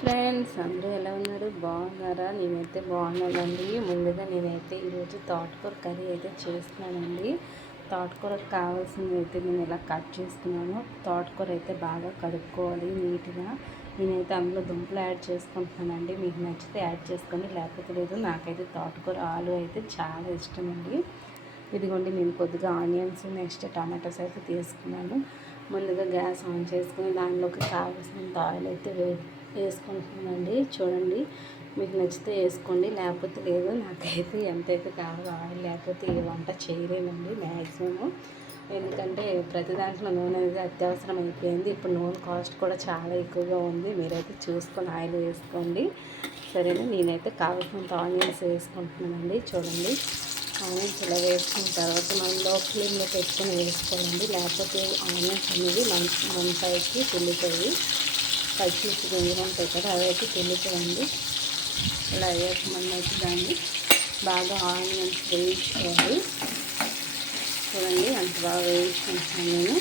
Friends, అందరూ ఎలా ఉన్నారు? బాగున్నారా? నేనైతే బాగున్నానండి. ముందుగా నేనైతే ఈరోజు తోటకూర కర్రీ అయితే చేస్తున్నానండి. తోటకూరకు కావాల్సింది అయితే నేను ఇలా కట్ చేసుకున్నాను. తోటకూర అయితే బాగా కడుక్కోవాలి నీట్గా. నేనైతే అందులో దుంపలు యాడ్ చేసుకుంటున్నానండి. మీకు నచ్చితే యాడ్ చేసుకోండి, లేకపోతే లేదు. నాకైతే తోటకూర ఆలు అయితే చాలా ఇష్టం అండి. ఇదిగోండి, నేను కొద్దిగా ఆనియన్స్ నెక్స్ట్ టమాటాస్ అయితే తీసుకున్నాను. ముందుగా గ్యాస్ ఆన్ చేసుకుని దానిలోకి కావాల్సినంత ఆయిల్ అయితే వేసుకుంటున్నానండి. చూడండి, మీకు నచ్చితే వేసుకోండి, లేకపోతే లేదు. నాకైతే ఎంతైతే కావాలో ఆయిల్ లేకపోతే ఏ వంట చేయలేనండి మ్యాక్సిమము. ఎందుకంటే ప్రతి దాంట్లో నూనె అనేది అత్యవసరం అయిపోయింది. ఇప్పుడు నూనె కాస్ట్ కూడా చాలా ఎక్కువగా ఉంది. మీరైతే చూసుకొని ఆయిల్ వేసుకోండి, సరేనా? నేనైతే కావాల్సినంత ఆనియన్స్ వేసుకుంటున్నానండి. చూడండి, ఆనియన్స్ ఇలా వేసుకున్న తర్వాత మనం లో ఫ్లేమ్లో పెట్టుకొని వేసుకోవాలండి, లేకపోతే ఆనియన్స్ అనేది మన పైకి తిల్లిపోయి పచ్చి గింజలు ఉంటాయి కదా, అవి అయితే తిల్లిపోయండి. ఇలా అయ్యాక మనం అయితే దాన్ని బాగా ఆనియన్స్ వేయించుకోవాలి. చూడండి, అంత బాగా వేయించుకుంటున్నాను నేను.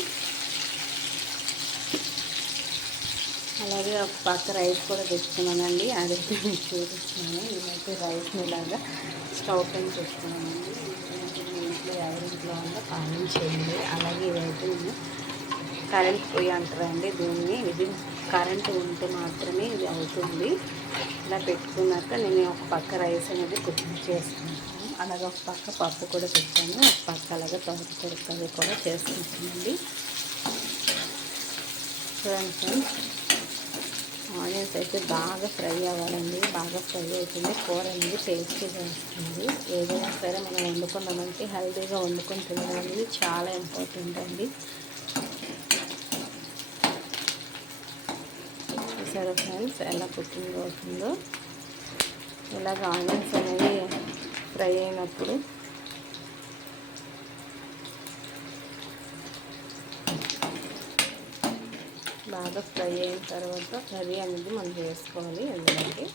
అలాగే ఒక పక్క రైస్ కూడా తెచ్చుకున్నానండి, అదైతే మీకు చూపిస్తున్నాను. నేనైతే రైస్ని ఇలాగా స్టవ్ పైన పెట్టుకున్నానండి. మీ ఇంట్లో ఎవరింట్లో ఉందో కామెంట్ చేయండి. అలాగే ఇదైతే నేను కరెంట్ పొయ్యి అంటారండి దీన్ని. ఇది కరెంటు ఉంటే మాత్రమే ఇది అవుతుంది. ఇలా పెట్టుకున్నాక నేను ఒక పక్క రైస్ అనేది కుకింగ్ చేసుకుంటాను. అలాగే ఒక పక్క పప్పు కూడా పెట్టాను, ఒక పక్క అలాగే తోటకూర కర్రీ కూడా చేసుకుంటానండి. చూడండి ఫ్రెండ్స్, ఆనియన్స్ అయితే బాగా ఫ్రై అవ్వాలండి. బాగా ఫ్రై అవుతుంది కూర అనేది టేస్టీగా వస్తుంది. ఏదైనా సరే మనం వండుకున్నామంటే హెల్తీగా వండుకొని తినడం అనేది చాలా ఇంపార్టెంట్ అండి. చూసారా ఫ్రెండ్స్, ఎలా కుకింగ్ అవుతుందో. ఇలాగ ఆనియన్స్ అనేవి ఫ్రై అయినప్పుడు బాగా ఫ్రై అయిన తర్వాత కర్రీ అనేది మనం వేసుకోవాలి. ఎందుకంటే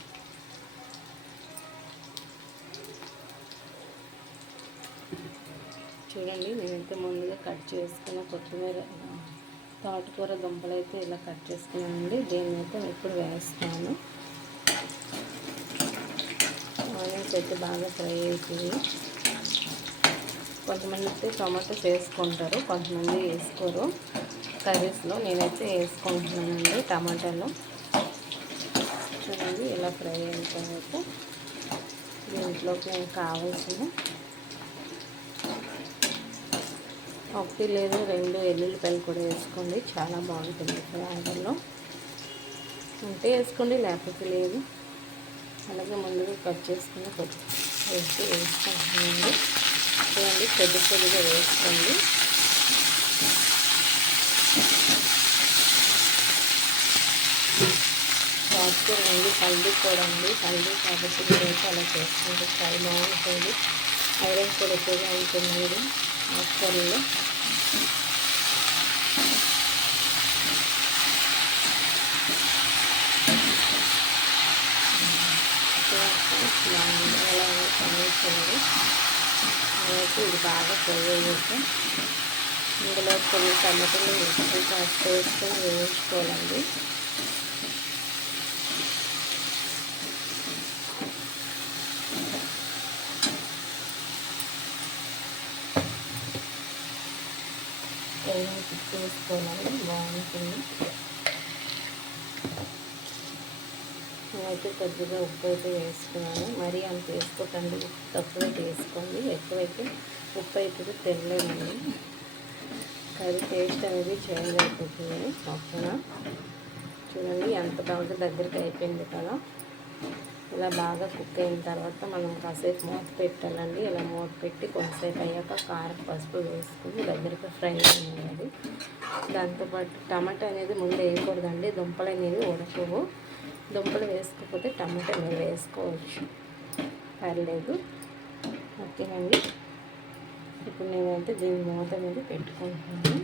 చూడండి, నేనైతే ముందుగా కట్ చేసుకున్న కొత్తిమీర తోటకూర దుంపలు అయితే ఇలా కట్ చేసుకున్నానండి. దీన్ని అయితే ఇప్పుడు వేస్తాను. ఆనియన్స్ అయితే బాగా ఫ్రై అవుతుంది. కొంతమంది అయితే టమాటోస్ వేసుకుంటారు, కొంతమంది వేసుకోరు కర్రీస్లో. నేనైతే వేసుకుంటున్నానండి టమాటాలు. చూడండి, ఇలా ఫ్రై అయిన తర్వాత దీంట్లోకి నేను కావాల్సిన 1 లేదా 2 ఎల్లుల్లిపాయలు కూడా వేసుకోండి, చాలా బాగుంటుంది ఫ్లేవర్లో. ఉంటే వేసుకోండి, లేకపోతే లేదు. అలాగే ముందుగా కట్ చేసుకుని వేసుకుంటున్నాండి. చూడండి, కొద్దిగా వేసుకోండి. తోటకూర అండి, హల్దీ కూడా అండి. హల్దీ కాబట్టి మీరైతే అలా చేసుకుంటే చాలా బాగుంటుంది. ఐరన్ కూడా ఎక్కువగా ఉంటుంది ఆకుకూరలో. ఎలా పండించండి. అలాగే ఇది బాగా ఫ్రై అయ్యాక ఇందులో కొన్ని టమాటాలు వేసుకొని వేయించుకోవాలండి. వేసుకోవాలండి, బాగుంటుంది. నేనైతే కొద్దిగా ఉప్పు అయితే వేసుకున్నాను. మరీ అంత వేసుకోకండి, తక్కువైతే వేసుకోండి. ఎక్కువైతే ఉప్పు అయితే తినలేమండి. కర్రీ టేస్ట్ అనేది చేంజ్ అయిపోతుంది పక్కన. చూడండి, ఎంత బాగా దగ్గరికి అయిపోయింది కదా. ఇలా బాగా కుక్ అయిన తర్వాత మనం కాసేపు మూత పెట్టాలండి. ఇలా మూత పెట్టి కొంతసేపు అయ్యాక కారం పసుపు వేసుకుని దగ్గరికి ఫ్రై అయ్యింది. దాంతోపాటు టమాటా అనేది ముందు వేయకూడదండి, దుంపలు అనేవి ఉడకవు. దుంపలు వేసుకోకపోతే టమాటా మీరు వేసుకోవచ్చు, పర్లేదు. ఓకేనండి, ఇప్పుడు నేనైతే దీని మూత మీద పెట్టుకుంటున్నాను.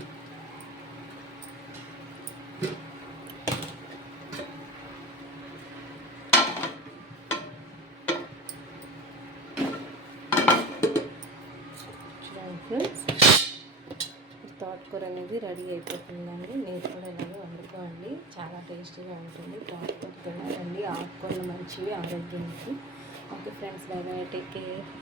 ఫ్రెండ్స్, తోటకూర అనేది రెడీ అయిపోతుందండి. మీరు కూడా ఇలాగే వండుకోండి, చాలా టేస్టీగా ఉంటుంది. తోటకూర తినాలండి. ఆకుకూరలు మంచివి ఆరోగ్యానికి. Okay friends, by by, take care.